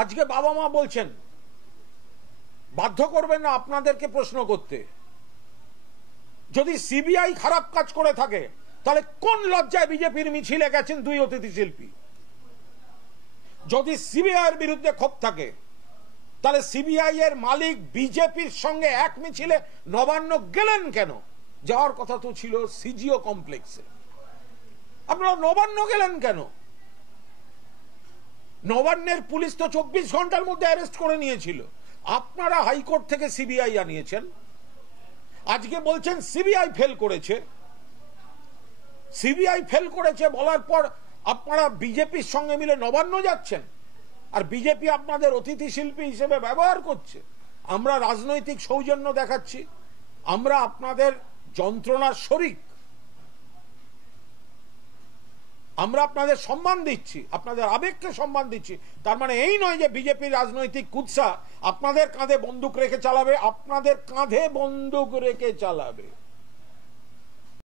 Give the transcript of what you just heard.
আজকে বাবা মা বলছেন বাধ্য করবেন না আপনাদেরকে প্রশ্ন করতে, যদি সিবিআই খারাপ কাজ করে থাকে তাহলে কোন লজ্জায় বিজেপির মিছিলে গেছেন দুই অতিথি শিল্পী? যদি সিবিআই এর বিরুদ্ধে ক্ষোভ থাকে তাহলে সিবিআই এর মালিক বিজেপির সঙ্গে এক মিছিলে নবান্ন গেলেন কেন? যাওয়ার কথা তো ছিল সিজিও কমপ্লেক্সে, আপনারা নবান্ন গেলেন কেন? নবান্নের পুলিশ তো 24 ঘন্টার মধ্যে অ্যারেস্ট করে নিয়েছিল, আপনারা হাইকোর্ট থেকে সিবিআই আনিয়েছেন। আজকে বলছেন সিবিআই ফেল করেছে। সিবিআই ফেল করেছে বলার পর আপনারা বিজেপির সঙ্গে মিলে নবান্ন যাচ্ছেন, আর বিজেপি আপনাদের অতিথি শিল্পী হিসেবে ব্যবহার করছে। আমরা রাজনৈতিক সৌজন্য দেখাচ্ছি, আমরা আপনাদের যন্ত্রণার শরিক, আমরা আপনাদের সম্মান দিচ্ছি, আপনাদের আবেগকে সম্মান দিচ্ছি। তার মানে এই নয় যে বিজেপির রাজনৈতিক কুৎসা আপনাদের কাঁধে বন্দুক রেখে চালাবে, আপনাদের কাঁধে বন্দুক রেখে চালাবে।